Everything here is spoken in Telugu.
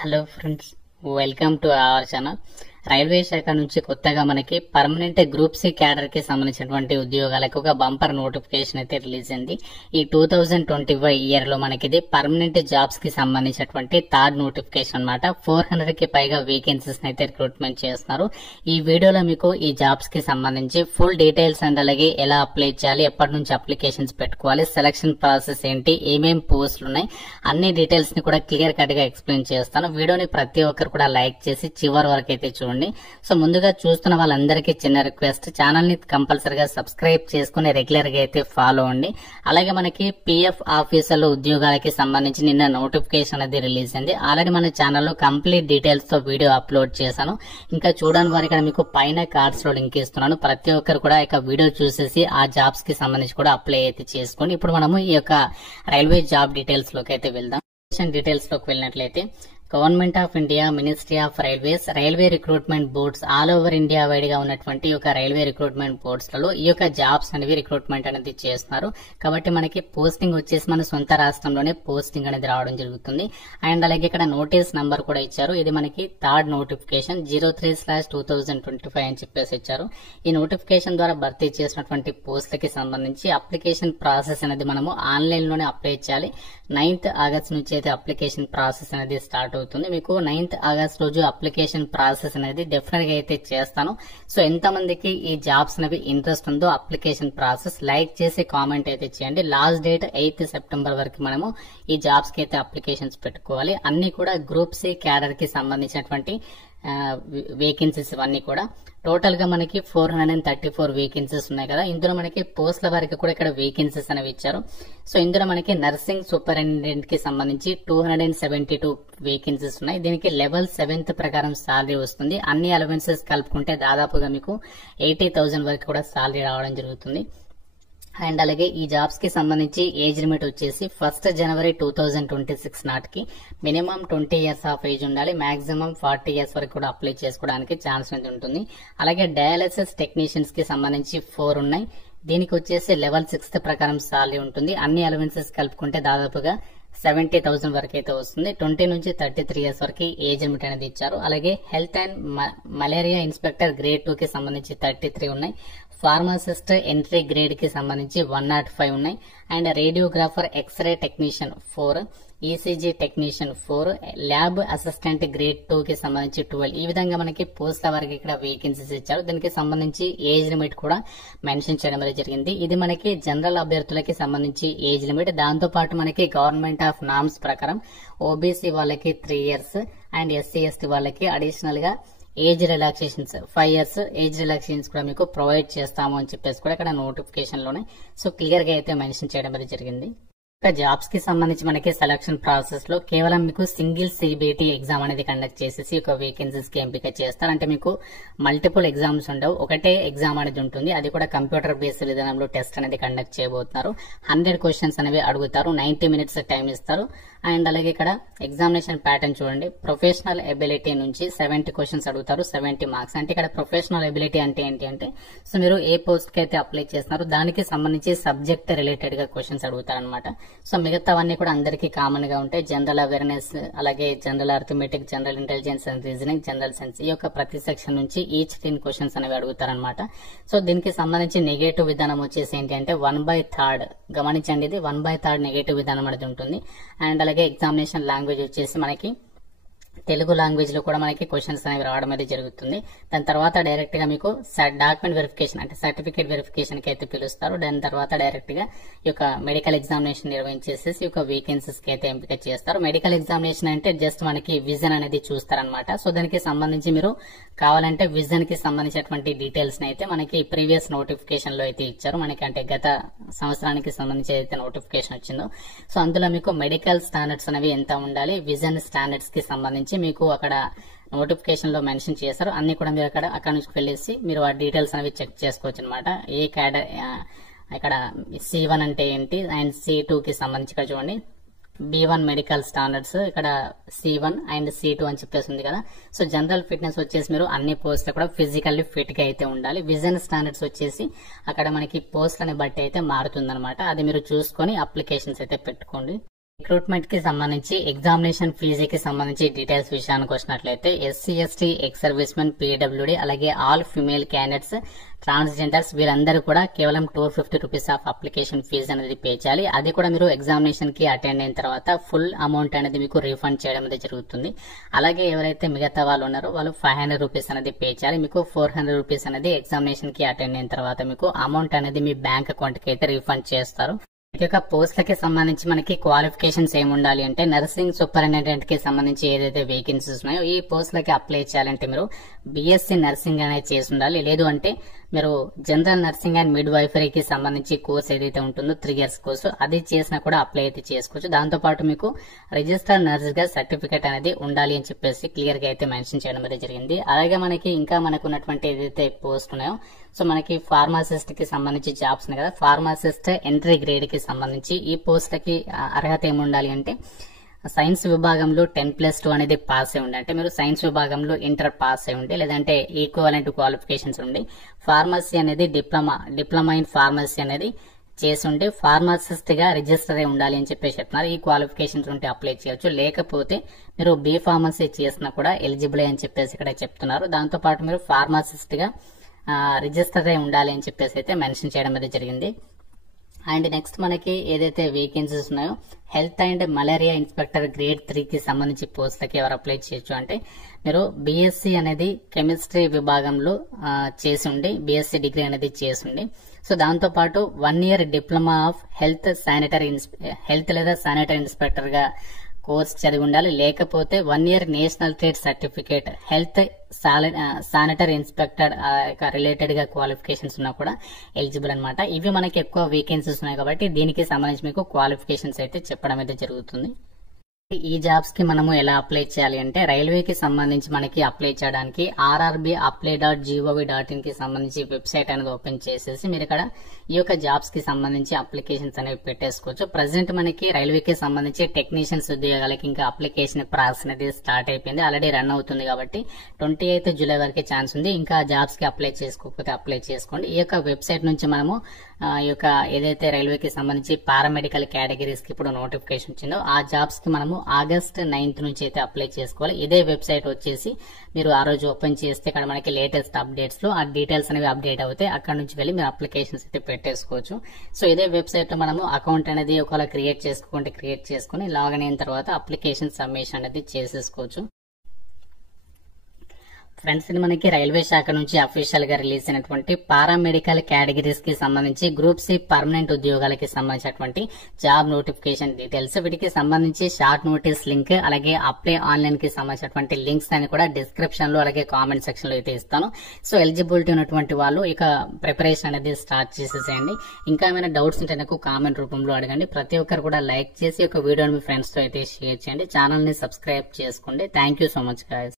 Hello friends, welcome to our channel. Railway శాఖ నుంచి కొత్తగా మనకి పర్మనెంట్ గ్రూప్ సి క్యాడర్ కి సంబంధించినటువంటి ఉద్యోగాలకు ఒక బంపర్ నోటిఫికేషన్ అయితే రిలీజ్ అయింది. ఈ 2025 ఇయర్ లో మనకి ఇది పర్మనెంట్ జాబ్స్ కి సంబంధించినటువంటి థర్డ్ నోటిఫికేషన్ అన్నమాట. 400 కి పైగా వేకెన్సీస్ అయితే రిక్రూట్మెంట్ చేస్తున్నారు. ఈ వీడియోలో మీకు ఈ జాబ్స్ కి సంబంధించి ఫుల్ డీటెయిల్స్ అండ్ అలాగే ఎలా అప్లై చేయాలి, ఎప్పటి నుంచి అప్లికేషన్స్ పెట్టుకోవాలి, సెలక్షన్ ప్రాసెస్ ఏంటి, ఏమేం పోస్టులు ఉన్నాయి, అన్ని డీటెయిల్స్ ని కూడా క్లియర్ కట్ గా ఎక్స్ప్లెయిన్ చేస్తాను. వీడియోని ప్రతి ఒక్కరు కూడా లైక్ చేసి చివరి వరకు అయితే చూడండి. సో ముందుగా చూస్తున్న వాళ్ళందరికీ చిన్న రిక్వెస్ట్, ఛానల్ ని కంపల్సరీగా సబ్స్క్రైబ్ చేసుకుని రెగ్యులర్ గా అయితే ఫాలో అవ్వండి. అలాగే మనకి పిఎఫ్ ఆఫీసర్ల ఉద్యోగాలకి సంబంధించి నిన్న నోటిఫికేషన్ అనేది రిలీజ్ అయింది. ఆల్రెడీ మన ఛానల్లో కంప్లీట్ డీటెయిల్స్ తో వీడియో అప్లోడ్ చేశాను. ఇంకా చూడని వారికి ఇక్కడ మీకు పైన కార్డ్స్ లో లింక్ ఇస్తున్నాను. ప్రతి ఒక్కరు కూడా ఇక వీడియో చూసేసి ఆ జాబ్స్ కి సంబంధించి కూడా అప్లై అయితే చేసుకోండి. ఇప్పుడు మనము ఈ యొక్క రైల్వే జాబ్ డీటెయిల్స్ లోకి అయితే వెళ్దాం. డీటెయిల్స్ లోకి వెళ్ళినట్లయితే government of India, ministry of railways, railway recruitment boards all over India wide గా ఉన్నటువంటి ఈ యొక్క రైల్వే రిక్రూట్మెంట్ బోర్డ్స్ లలో ఈ యొక్క జాబ్స్ అనేవి రిక్రూట్మెంట్ అనేది చేస్తున్నారు. కాబట్టి మనకి పోస్టింగ్ వచ్చేసి మన సొంత రాష్ట్రంలోనే పోస్టింగ్ అనేది రావడం జరుగుతుంది. అండ్ అలాగే ఇక్కడ నోటీస్ నంబర్ కూడా ఇచ్చారు. ఇది మనకి థర్డ్ నోటిఫికేషన్ 03/2025 అని చెప్పేసి ఇచ్చారు. ఈ నోటిఫికేషన్ ద్వారా భర్తీ చేసినటువంటి పోస్టులకి సంబంధించి అప్లికేషన్ ప్రాసెస్ అనేది మనము ఆన్లైన్ లోనే అప్లై చేయాలి. 9th ఆగస్ట్ నుంచి అయితే అప్లికేషన్ ప్రాసెస్ అనేది స్టార్ట్ అవుతుంది. మీకు 9th ఆగస్ట్ రోజు అప్లికేషన్ ప్రాసెస్ అనేది డెఫినెట్ గా అయితే చేస్తాను. సో ఎంత మందికి ఈ జాబ్స్ అనేవి ఇంట్రెస్ట్ ఉందో అప్లికేషన్ ప్రాసెస్ లైక్ చేసి కామెంట్ అయితే చేయండి. లాస్ట్ డేట్ 8th సెప్టెంబర్ వరకు మనము ఈ జాబ్స్ కి అయితే అప్లికేషన్స్ పెట్టుకోవాలి. అన్ని కూడా గ్రూప్ సి క్యాడర్ కి సంబంధించినటువంటి వేకెన్సీస్ ఇవన్నీ కూడా టోటల్ గా మనకి 434 వేకెన్సీస్ ఉన్నాయి కదా. ఇందులో మనకి పోస్టుల వరకు కూడా ఇక్కడ వేకెన్సీస్ అనేవి ఇచ్చారు. సో ఇందులో మనకి నర్సింగ్ సూపరింటెండెంట్ కి సంబంధించి 272 వేకెన్సీస్ ఉన్నాయి. దీనికి లెవెల్ 7th ప్రకారం సాలరీ వస్తుంది. అన్ని అలవెన్సెస్ కలుపుకుంటే దాదాపుగా మీకు 80,000 వరకు కూడా సాలరీ రావడం జరుగుతుంది. అండ్ అలాగే ఈ జాబ్స్ కి సంబంధించి ఏజ్ లిమిట్ వచ్చేసి 1st జనవరి 2026 నాటికి మినిమం 20 ఇయర్స్ ఆఫ్ ఏజ్ ఉండాలి. మాక్సిమం 40 ఇయర్స్ వరకు కూడా అప్లై చేసుకోవడానికి ఛాన్స్ అనేది ఉంటుంది. అలాగే డయాలసిస్ టెక్నీషియన్స్ కి సంబంధించి 4 ఉన్నాయి. దీనికి వచ్చేసి లెవెల్ 6th ప్రకారం సాలరీ ఉంటుంది. అన్ని అలవెన్సెస్ కలుపుకుంటే దాదాపుగా 70,000 వరకు అయితే వస్తుంది. 20 నుంచి 33 ఇయర్స్ వరకు ఏజ్ లిమిట్ అనేది ఇచ్చారు. అలాగే health and malaria inspector grade 2 కి సంబంధించి 33 ఉన్నాయి. ఫార్మసిస్ట్ ఎంట్రీ గ్రేడ్ కి సంబంధించి 105 ఉన్నాయి. And radiographer X ray technician 4, ECG technician 4, lab assistant grade 2 కి సంబంధించి 12. ఈ విధంగా మనకి పోస్టుల వరకు ఇక్కడ వేకెన్సీస్ ఇచ్చారు. దీనికి సంబంధించి ఏజ్ లిమిట్ కూడా మెన్షన్ చేయడం జరిగింది. ఇది మనకి జనరల్ అభ్యర్థులకి సంబంధించి ఏజ్ లిమిట్. దాంతో పాటు మనకి గవర్నమెంట్ ఆఫ్ నార్మ్స్ ప్రకారం ఓబీసీ వాళ్ళకి 3 ఇయర్స్ అండ్ ఎస్సీ ఎస్టీ వాళ్ళకి అడిషనల్ గా age relaxations 5 years age relaxations కూడా మీకు ప్రొవైడ్ చేస్తాము అని చెప్పేసి కూడా ఇక్కడ నోటిఫికేషన్ లోనే సో క్లియర్ గా అయితే మెన్షన్ చేయడం జరిగింది. జాబ్స్ కి సంబంధించి మనకి సెలక్షన్ ప్రాసెస్ లో కేవలం మీకు సింగిల్ సిబిటి ఎగ్జామ్ అనేది కండక్ట్ చేసేసి ఒక వేకెన్సీస్ కి ఎంపిక చేస్తారు. అంటే మీకు మల్టిపుల్ ఎగ్జామ్స్ ఉండవు, ఒకటే ఎగ్జామ్ అనేది ఉంటుంది. అది కూడా కంప్యూటర్ బేస్డ్ విధానంలో టెస్ట్ అనేది కండక్ట్ చేయబోతున్నారు. 100 క్వశ్చన్స్ అనేవి అడుగుతారు. 90 మినిట్స్ టైం ఇస్తారు. అండ్ అలాగే ఇక్కడ ఎగ్జామినేషన్ ప్యాటర్న్ చూడండి. ప్రొఫెషనల్ ఎబిలిటీ నుంచి 70 క్వశ్చన్స్ అడుగుతారు, 70 మార్క్స్. అంటే ఇక్కడ ప్రొఫెషనల్ ఎబిలిటీ అంటే ఏంటి అంటే సో మీరు ఏ పోస్ట్ కి అయితే అప్లై చేస్తున్నారు దానికి సంబంధించి సబ్జెక్ట్ రిలేటెడ్ గా క్వశ్చన్స్ అడుగుతారు అనమాట. సో మిగతావన్నీ కూడా అందరికీ కామన్ గా ఉంటాయి. జనరల్ అవేర్నెస్, అలాగే general arithmetic, general intelligence and reasoning, general science, ఈ యొక్క ప్రతి సెక్షన్ నుంచి ఈచ్ 10 క్వశ్చన్స్ అనేవి అడుగుతారనమాట. సో దీనికి సంబంధించి నెగేటివ్ విధానం వచ్చేసి ఏంటి అంటే 1/3 గమనించండి. ఇది 1/3 నెగేటివ్ విధానం అనేది ఉంటుంది. అండ్ అలాగే ఎగ్జామినేషన్ లాంగ్వేజ్ వచ్చేసి మనకి తెలుగు లాంగ్వేజ్ లో కూడా మనకి క్వశ్చన్స్ అనేవి రావడం అనేది జరుగుతుంది. దాని తర్వాత డైరెక్ట్ గా మీకు డాక్యుమెంట్ వెరిఫికేషన్ అంటే సర్టిఫికేట్ వెరిఫికేషన్ కి అయితే పిలుస్తారు. దాని తర్వాత డైరెక్ట్ గా ఈ యొక్క మెడికల్ ఎగ్జామినేషన్ నిర్వహించేసి ఈ యొక్క వేకెన్సీస్ కి అయితే ఎంపిక చేస్తారు. మెడికల్ ఎగ్జామినేషన్ అంటే జస్ట్ మనకి విజన్ అనేది చూస్తారనమాట. సో దానికి సంబంధించి మీరు కావాలంటే విజన్ కి సంబంధించినటువంటి డీటెయిల్స్ అయితే మనకి ప్రీవియస్ నోటిఫికేషన్ లో అయితే ఇచ్చారు. మనకి అంటే గత సంవత్సరానికి సంబంధించి అయితే నోటిఫికేషన్ వచ్చిందో సో అందులో మీకు మెడికల్ స్టాండర్డ్స్ అనేవి ఎంత ఉండాలి, విజన్ స్టాండర్డ్స్ కి సంబంధించి మీకు అక్కడ నోటిఫికేషన్ లో మెన్షన్ చేశారు. అన్ని కూడా మీరు అక్కడ నుంచి వెళ్ళేసి మీరు ఆ డీటెయిల్స్ అనేవి చెక్ చేసుకోవచ్చు అనమాట. ఏ క్యాడర్ ఇక్కడ C1 అంటే ఏంటి అండ్ C2 కి సంబంధించి ఇక్కడ చూడండి B1 మెడికల్ స్టాండర్డ్స్, ఇక్కడ C1 అండ్ C2 అని చెప్పేసి ఉంది కదా. సో జనరల్ ఫిట్నెస్ వచ్చేసి మీరు అన్ని పోస్టులు కూడా ఫిజికల్లీ ఫిట్ గా అయితే ఉండాలి. విజన్ స్టాండర్డ్స్ వచ్చేసి అక్కడ మనకి పోస్టులని బట్టి అయితే మారుతుంది అనమాట. అది మీరు చూసుకొని అప్లికేషన్స్ అయితే పెట్టుకోండి. రిక్రూట్మెంట్ కి సంబంధించి ఎగ్జామినేషన్ ఫీజుకి సంబంధించి డీటెయిల్స్ విషయానికి వచ్చినట్లయితే SC ST ex service men PWD అలాగే ఆల్ ఫిమేల్ క్యాండిడేట్స్ ట్రాన్స్జెండర్స్ వీరందరూ కూడా కేవలం 250 రూపీస్ ఆఫ్ అప్లికేషన్ ఫీజు అనేది పే చేయాలి. అది కూడా మీరు ఎగ్జామినేషన్ కి అటెండ్ అయిన తర్వాత ఫుల్ అమౌంట్ అనేది మీకు రీఫండ్ చేయడం అనేది జరుగుతుంది. అలాగే ఎవరైతే మిగతా వాళ్ళు ఉన్నారో వాళ్ళు 500 రూపీస్ అనేది పే చేయాలి. మీకు 400 రూపీస్ అనేది ఎగ్జామినేషన్ కి అటెండ్ అయిన తర్వాత మీకు అమౌంట్ అనేది మీ బ్యాంక్ అకౌంట్ కి అయితే రీఫండ్ చేస్తారు. ఈ యొక్క పోస్టులకి సంబంధించి మనకి క్వాలిఫికేషన్స్ ఏమి ఉండాలి అంటే నర్సింగ్ సూపరింటెండెంట్ కి సంబంధించి ఏదైతే వేకెన్సీస్ ఉన్నాయో ఈ పోస్టులకి అప్లై చేయాలంటే మీరు బీఎస్సీ నర్సింగ్ అనేది చేసి ఉండాలి. లేదు అంటే మీరు జనరల్ నర్సింగ్ అండ్ మిడ్ వైఫరీకి సంబంధించి కోర్స్ ఏదైతే ఉంటుందో 3 years కోర్సు అది చేసినా కూడా అప్లై అయితే చేసుకోవచ్చు. దాంతో పాటు మీకు రిజిస్టర్డ్ నర్స్ గా సర్టిఫికేట్ అనేది ఉండాలి అని చెప్పేసి క్లియర్ గా అయితే మెన్షన్ చేయడం అయితే జరిగింది. అలాగే మనకి ఇంకా మనకు ఉన్నటువంటి ఏదైతే పోస్ట్ ఉన్నాయో సో మనకి ఫార్మాసిస్ట్ కి సంబంధించి జాబ్స్ ఉన్నాయి కదా, ఫార్మాసిస్ట్ ఎంట్రీ గ్రేడ్ కి సంబంధించి ఈ పోస్టులకి అర్హత ఏమి ఉండాలి అంటే సైన్స్ విభాగంలో 10+2 అనేది పాస్ అయి ఉండి, అంటే మీరు సైన్స్ విభాగంలో ఇంటర్ పాస్ అయి ఉండి లేదంటే ఈక్వలెంట్ క్వాలిఫికేషన్స్ ఉండి ఫార్మసీ అనేది డిప్లొమా ఇన్ ఫార్మసీ అనేది చేసి ఉండి ఫార్మసిస్ట్ గా రిజిస్టర్ అయి ఉండాలి అని చెప్పేసి చెప్తున్నారు. ఈ క్వాలిఫికేషన్స్ ఉంటే అప్లై చేయొచ్చు. లేకపోతే మీరు బీ ఫార్మసీ చేసినా కూడా ఎలిజిబుల్ అని చెప్పేసి ఇక్కడ చెప్తున్నారు. దాంతో పాటు మీరు ఫార్మసిస్ట్ గా రిజిస్టర్ అయి ఉండాలి అని చెప్పేసి అయితే మెన్షన్ చేయడం అనేది జరిగింది. అండ్ నెక్స్ట్ మనకి ఏదైతే వేకెన్సీస్ ఉన్నాయో health and malaria inspector grade 3 కి సంబంధించి పోస్టులకి ఎవరు అప్లై చేయొచ్చు అంటే మీరు బీఎస్సీ అనేది కెమిస్ట్రీ విభాగంలో చేసి ఉండి బీఎస్సీ డిగ్రీ అనేది చేసి ఉండి సో దాంతో పాటు 1 year డిప్లొమా ఆఫ్ హెల్త్ లేదా శానిటరీ ఇన్స్పెక్టర్ గా కోర్స్ చదివి ఉండాలి. లేకపోతే 1 year national trade certificate health sanitary inspector related గా క్వాలిఫికేషన్స్ ఉన్నా కూడా ఎలిజిబుల్ అనమాట. ఇవి మనకి ఎక్కువ వేకెన్సీస్ ఉన్నాయి కాబట్టి దీనికి సంబంధించి మీకు క్వాలిఫికేషన్స్ అయితే చెప్పడం అయితే జరుగుతుంది. ఈ జాబ్స్ కి మనము ఎలా అప్లై చేయాలి అంటే రైల్వేకి సంబంధించి మనకి అప్లై చేయడానికి rrbapply.gov.in కి సంబంధించి వెబ్సైట్ అనేది ఓపెన్ చేసేసి మీరు ఇక్కడ ఈ యొక్క జాబ్స్ కి సంబంధించి అప్లికేషన్స్ అనేవి పెట్టేసుకోవచ్చు. ప్రజెంట్ మనకి రైల్వేకి సంబంధించి టెక్నీషియన్స్ ఉద్యోగాలకి ఇంకా అప్లికేషన్ ప్రాసెస్ అనేది స్టార్ట్ అయిపోయింది, ఆల్రెడీ రన్ అవుతుంది కాబట్టి 28th July వరకు ఛాన్స్ ఉంది. ఇంకా జాబ్స్ కి అప్లై చేసుకోకపోతే అప్లై చేసుకోండి. ఈ యొక్క వెబ్సైట్ నుంచి మనము ఈ యొక్క ఏదైతే రైల్వేకి సంబంధించి పారామెడికల్ కేటగిరీస్ కి ఇప్పుడు నోటిఫికేషన్ వచ్చిందో ఆ జాబ్స్ కి మనము August 9th నుంచి అయితే అప్లై చేసుకోవాలి. ఇదే వెబ్సైట్ వచ్చేసి మీరు ఆ రోజు ఓపెన్ చేస్తే ఇక్కడ మనకి లేటెస్ట్ అప్డేట్స్ లో ఆ డీటెయిల్స్ అనేవి అప్డేట్ అవుతాయి. అక్కడ నుంచి వెళ్ళి మీరు అప్లికేషన్స్ అయితే పెట్టేసుకోవచ్చు. సో ఇదే వెబ్సైట్ లో మనము అకౌంట్ అనేది ఒకవేళ క్రియేట్ చేసుకుని లాగిన్ అయిన తర్వాత అప్లికేషన్ సబ్మిషన్ అనేది చేసేసుకోవచ్చు. ఫ్రెండ్స్, ఇది మనకి రైల్వే శాఖ నుంచి అఫీషియల్ గా రిలీజ్ అయినటువంటి పారామెడికల్ కేటగిరీస్ కి సంబంధించి గ్రూప్ సి పర్మనెంట్ ఉద్యోగాలకి సంబంధించినటువంటి జాబ్ నోటిఫికేషన్ డీటెయిల్స్. వీటికి సంబంధించి షార్ట్ నోటీస్ లింక్ అలాగే అప్లై ఆన్లైన్ కి సంబంధించినటువంటి లింక్స్ అని కూడా డిస్క్రిప్షన్ లో అలాగే కామెంట్ సెక్షన్ లో అయితే ఇస్తాను. సో ఎలిజిబిలిటీ ఉన్నటువంటి వాళ్ళు ఇక ప్రిపరేషన్ అనేది స్టార్ట్ చేసేసేయండి. ఇంకా ఏమైనా డౌట్స్ ఉంటే నాకు కామెంట్ రూపంలో అడగండి. ప్రతి ఒక్కరు కూడా లైక్ చేసి ఒక వీడియోని మీ ఫ్రెండ్స్ తో అయితే షేర్ చేయండి. ఛానల్ ని సబ్స్క్రైబ్ చేసుకోండి. Thank you so much guys.